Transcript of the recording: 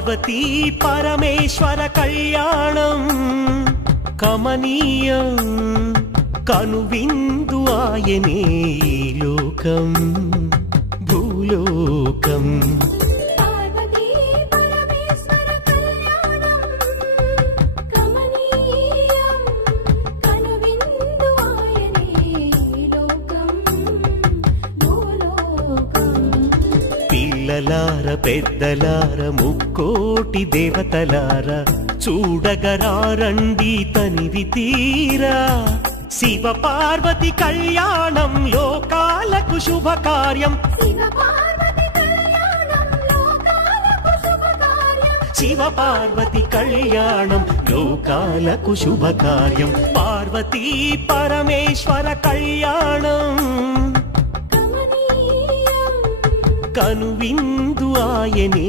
పార్వతీ పరమేశ్వర కళ్యాణం కమనీయం కనువిందు ఆయనే లోకం భూలోకం పిల్లలార పెద్దలార ముక్కోటి దేవతలార చూడగరారండి తనివి తీరా శివ పార్వతి కళ్యాణం లోకాలకు శుభకార్యం శివ పార్వతి కళ్యాణం లోకాలకు శుభకార్యం పార్వతీ పరమేశ్వర కళ్యాణం కనువిందు ఆయనే